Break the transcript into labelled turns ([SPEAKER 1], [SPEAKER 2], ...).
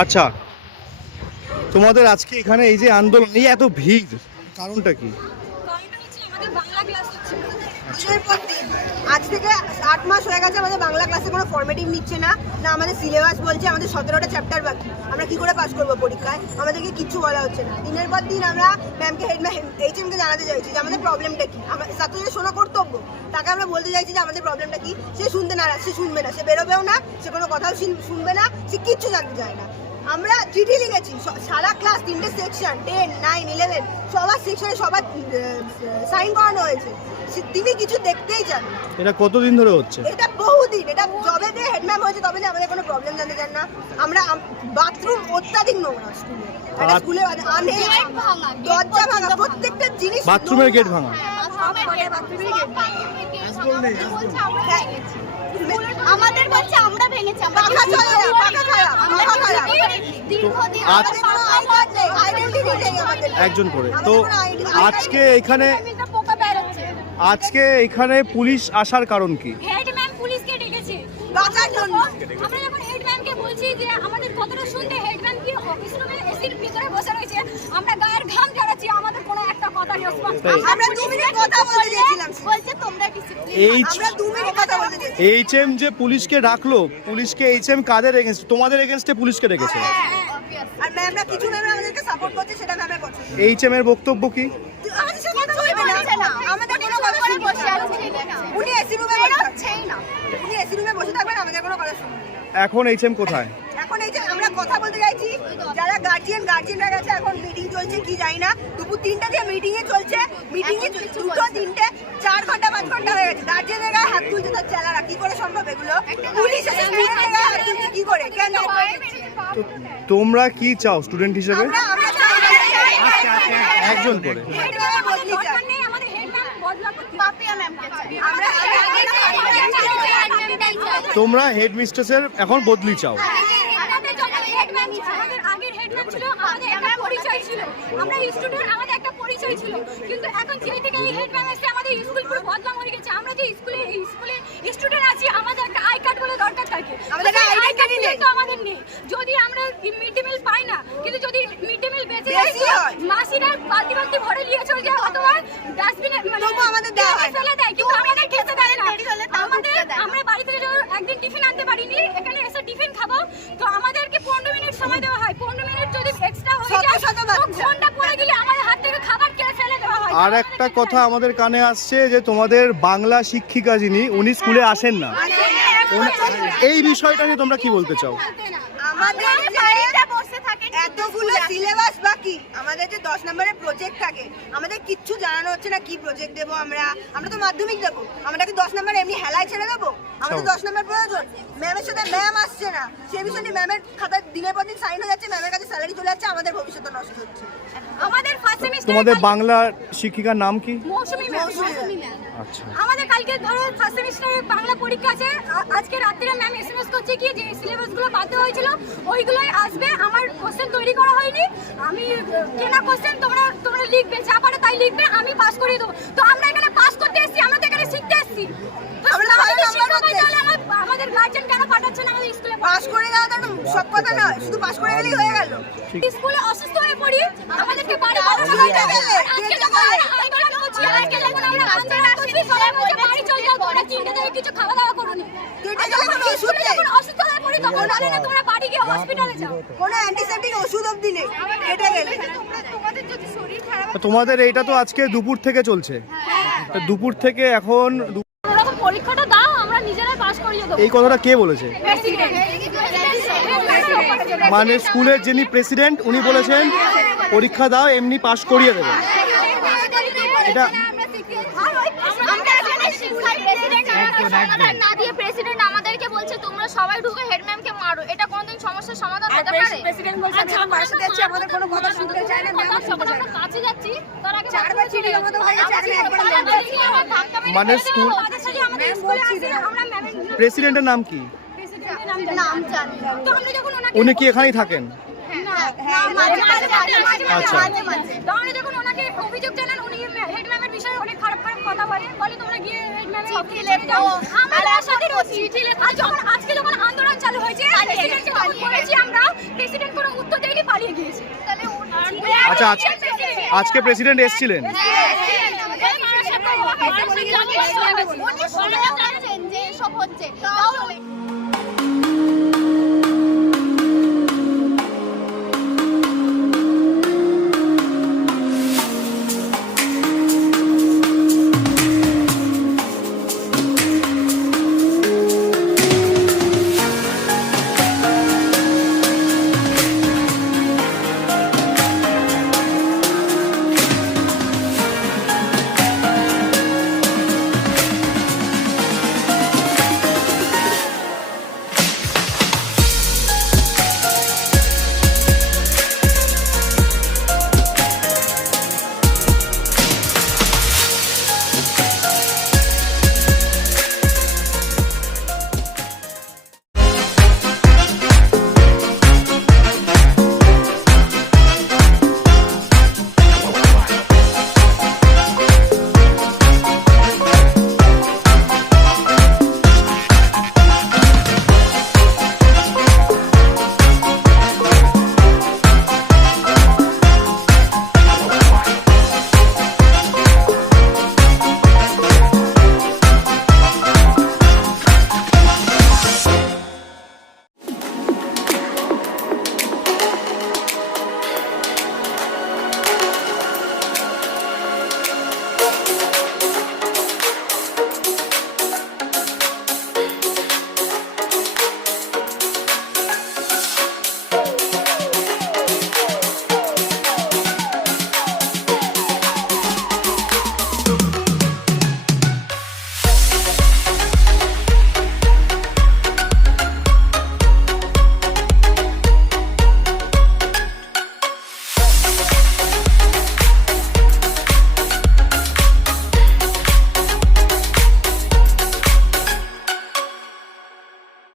[SPEAKER 1] আচ্ছা তোমাদের আজকে এখানে এই যে আন্দোলন এই এত ভিড় কারণটা কি
[SPEAKER 2] কারণটা হচ্ছে আমাদের বাংলা ক্লাস হচ্ছে না।
[SPEAKER 3] দিনের পর দিন। আজ থেকে আট মাস হয়ে গেছে আমাদের বাংলা ক্লাসে কোনো ফর্মেটিং নিচ্ছে না না আমাদের সিলেবাস বলছে, আমাদের সতেরোটা চ্যাপ্টার বাকি। আমরা কি করে পাস করব পরীক্ষায়? আমাদেরকে কিচ্ছু বলা হচ্ছে না। দিনের পর দিন আমরা ম্যামকে হেড এইচ এমকে জানাতে চাইছি যে আমাদের প্রবলেমটা কি? আমরা ছাত্রদের শোনা কর্তব্য। তাকে আমরা বলতে চাইছি যে আমাদের প্রবলেমটা কি? সে শুনতে নারাজ, সে শুনবে না। সে বেরোবেও না, সে কোনো কথাও শুন- শুনবে না, সে কিচ্ছু জানতে চায় না। আমরা চিঠি লিখেছি সারা ক্লাস তিনটে সেকশন টেন নাইন ইলেভেন সবার সেকশনে সবার সাইন করানো হয়েছে। সে- তিনি কিছু দেখতেই চান
[SPEAKER 1] এটা কতদিন ধরে হচ্ছে?
[SPEAKER 3] এটা বহুদিন এটা যবে থেকে হেডম্যাম হয়েছে তবে থেকে আমাদের কোনো প্রবলেম জানতে চান না। আমরা বাথরুম অত্যাধিক নোংরা স্কুলে একটা স্কুলে দরজা ভাঙা প্রত্যেকটা জিনিস
[SPEAKER 1] বাথরুমের গেট ভাঙা।
[SPEAKER 3] হ্যাঁ,
[SPEAKER 2] আমাদের বলছে আমরা ভেঙেছি। আমরা
[SPEAKER 1] আজ- একজন করে। তো আজকে এখানে আজকে এখানে পুলিশ আসার কারণ কি?
[SPEAKER 2] হেডম্যান পুলিশকে ডেকেছে।
[SPEAKER 3] বাঁচার জন্য।
[SPEAKER 2] আমরা যখন হেডম্যানকে বলছি যে আমাদের কথাটা শুনতে হেডম্যান কি অফিস রুমে এসির ভিতরে বসে রয়েছে আমরা গায়ের ঘাম ঝরাচ্ছি আমাদের কোনো একটা কথা রেসপন্স
[SPEAKER 3] আমরা দু মিনিট কথা বলতে চেয়েছিলাম
[SPEAKER 2] বলছে
[SPEAKER 1] এইচ
[SPEAKER 3] আমরা দু মিনিট কথা বলতে চেয়েছি
[SPEAKER 1] এইচ এম যে পুলিশকে ডাকলো পুলিশকে এইচ এম কাদের এগেনস্ট তোমাদের এগেনস্টে পুলিশকে ডেকেছে
[SPEAKER 3] আর ম্যামরা কিছু ম্যামরা আমাদেরকে সাপোর্ট করছে সেটা ম্যামের পছন্দ।
[SPEAKER 1] এইচ এম এর বক্তব্য কি?
[SPEAKER 3] আমাদের সাথে কথা বলবে না। আমাদের কোনো কথা শুনবে না। উনি এসি রুমে বসে না উনি এসি রুমে বসে থাকবেন আমাদের কোনো কথা শুনবেন না।
[SPEAKER 1] এখন এইচ এম কোথায়
[SPEAKER 3] এখন এই যে আমরা কথা বলতে চাইছি যারা গার্জিয়ান গার্জিয়ানরা গেছে এখন মিটিং চলছে কি জানি না। দুপুর তিনটা দিয়ে মিটিং এ চলছে মিটিং এ দুটো তিনটে চার ঘণ্টা পাঁচ ঘণ্টা হয়ে গেছে। গার্জিয়ানের গায়ে হাত তুলছে তার চেলারা কি করে সম্ভব এগুলো? পুলিশ এসে স্টুডেন্টের গায়ে হাত তুলছে কি করে? কেন?
[SPEAKER 1] তোমরা কি চাও স্টুডেন্ট হিসেবে? একজন করে। তোমরা হেড মিস্ট্রেসের এখন বদলি চাও
[SPEAKER 2] আমাদের যখন হেডম্যান ছিল, আমাদের আগের হেডম্যান ছিল আমাদের একটা পরিচয় ছিল। আমরা স্টুডেন্ট আমাদের একটা পরিচয় ছিল। কিন্তু এখন যেই থেকে এই হেডম্যান এসে আমাদের স্কুল পুরো বদনাম হয়ে গেছে। আমরা যে স্কুলে স্কুলে স্টুডেন্ট আছি আমাদের একটা আই কার্ড বলে দরকার থাকে।
[SPEAKER 3] আমাদের
[SPEAKER 2] আই কার্ড
[SPEAKER 3] নেই।
[SPEAKER 2] তো আমাদের নেই। যদি আমরা মিড ডে মিল পাই না কিন্তু যদি মিড ডে মিল বেঁচে যায় মাসিরা বালতি বালতি ভরে নিয়ে চলে যায় অথবা ডাস্টবিনে মানে
[SPEAKER 3] আমাদের হয়।
[SPEAKER 2] ফেলে দেয়। কিন্তু আমাদের খেতে দেয় না। আমাদের আমরা বাড়ি থেকে যখন একদিন টিফিন আনতে পারিনি এখানে এসে টিফিন খাব তো আমাদেরকে পনেরো মিনিট সময় দেওয়া হয় পনেরো মিনিট যদি এক্সট্রা হয়ে
[SPEAKER 3] শত
[SPEAKER 2] যায়
[SPEAKER 3] শত
[SPEAKER 2] তো
[SPEAKER 3] বাচ্চা।
[SPEAKER 2] ঘণ্টা পরে গেলে আমাদের হাত থেকে খাবার কেড়ে ফেলে দেওয়া হয়
[SPEAKER 1] আর একটা কথা আমাদের কানে আসছে যে তোমাদের বাংলা শিক্ষিকা যিনি উনি স্কুলে আসেন না। এই বিষয়টা নিয়ে তোমরা কি বলতে চাও?
[SPEAKER 3] আমাদের এতগুলো সিলেবাস বাকি? আমাদের যে দশ নম্বরের প্রজেক্ট থাকে আমাদের কিচ্ছু জানানো হচ্ছে না কি প্রজেক্ট দেবো আমরা। আমরা তো মাধ্যমিক দেবো। আমরা কি দশ নম্বর এমনি হেলায় ছেড়ে দেবো? আমাদের। দশ নম্বর প্রয়োজন। ম্যামের সাথে ম্যাম আসছে না। সেই বিষয়ে ম্যামের খাতায় দিনের পর দিন সাইন হয়ে যাচ্ছে ম্যামের কাছে স্যালারি চলে যাচ্ছে আমাদের ভবিষ্যৎ নষ্ট হচ্ছে।
[SPEAKER 2] আমাদের ফার্স্ট সেমিস্টার
[SPEAKER 1] তোমাদের বাংলা শিক্ষিকার নাম কি?
[SPEAKER 2] মৌসুমী ম্যাম
[SPEAKER 3] মৌসুমী
[SPEAKER 1] আচ্ছা।
[SPEAKER 2] আমাদের কালকে ধরো ফার্স্ট সেমিস্টারে বাংলা পরীক্ষা আছে। আজকে রাত্রিরে ম্যাম এসএমএস করছে কি যে সিলেবাসগুলো বাদ দেওয়া হয়েছিল ওইগুলোই আসবে। আমার কোশ্চেন তৈরি করা হয়নি। আমি কেনা কোশ্চেন তোমরা তোমরা লিখবে যা পারো তাই লিখবে আমি পাস করিয়ে দেবো। তো আমরা এখানে পাস করতে এসেছি আমরা তো এখানে শিখতে এসেছি। আমাদের গার্জেন কেন পাঠাচ্ছে না আমাদের স্কুলে
[SPEAKER 3] পাস করে দেওয়া তো সব কথা নয় শুধু পাস করে গেলেই হয়ে গেল।
[SPEAKER 2] স্কুলে অসুস্থ হয়ে পড়ি আমাদেরকে বাড়ি পাঠানো না। আজকে যখন আমরা আন্দোলন করছি আজকে যখন আমরা আন্দোলন করছি সবাই বলছে বাড়ি চলে যাও তোমরা তিনটে থেকে কিছু খাওয়া দাওয়া আর
[SPEAKER 3] থেকে
[SPEAKER 2] যখন অসুস্থ হয়ে পড়ি তখন বলে না তোমরা হসপিটালে যাও।
[SPEAKER 3] কোনো অ্যান্টিসেপ্টিক ওষুধ অব্দি নেই। কেটে গেলে।
[SPEAKER 2] তোমাদের যদি শরীর খারাপ
[SPEAKER 1] তো এইটা তো আজকে দুপুর থেকে চলছে। দুপুর থেকে এখন
[SPEAKER 2] পরীক্ষাটা দাও আমরা নিজেরাই পাস করিয়ে দেবো।
[SPEAKER 1] এই কথাটা কে বলেছে? মানে স্কুলের যিনি প্রেসিডেন্ট উনি বলেছেন পরীক্ষা দাও এমনি পাশ করিয়ে দেবে। এটা
[SPEAKER 4] সমাধান না দিয়ে প্রেসিডেন্ট আমাদেরকে বলছে তোমরা সবাই ঢুকে হেড ম্যামকে মারো। এটা কোনদিন সমস্যার সমাধান হতে পারে?
[SPEAKER 2] প্রেসিডেন্ট বলছে
[SPEAKER 4] আচ্ছা,
[SPEAKER 2] আমরা পাশে যাচ্ছি আমাদের কোনো কথা শুনতে চায় না ম্যাম শুনতে চায় না।
[SPEAKER 4] কাছে যাচ্ছি। তার আগে
[SPEAKER 3] চারবার চিঠি জমা দেওয়া হয়ে গেছে, আমি একবার
[SPEAKER 1] মানে স্কুল-
[SPEAKER 2] আমাদের আমরা ম্যামের
[SPEAKER 1] প্রেসিডেন্টের নাম কি?
[SPEAKER 2] প্রেসিডেন্টের নাম জানি তো আমরা যখন ওনাকে
[SPEAKER 1] উনি কি এখানেই থাকেন? আচ্ছা।
[SPEAKER 4] মাঝে মাঝে।
[SPEAKER 2] তো আমরা যখন ওনাকে অভিযোগ জানান উনি হেড ম্যামের বিষয়ে অনেক খারাপ খারাপ কথা বলে। বলে তোমরা গিয়ে হেড ম্যামের
[SPEAKER 4] চিঠি লেখো।
[SPEAKER 2] আমরা
[SPEAKER 4] আর
[SPEAKER 2] তার সাথে
[SPEAKER 4] এখন
[SPEAKER 2] রয়েছি। আর যখন
[SPEAKER 4] আচ্ছা,
[SPEAKER 1] আচ্ছা আজকে আজকে প্রেসিডেন্ট এসেছিলেন।
[SPEAKER 4] হচ্ছে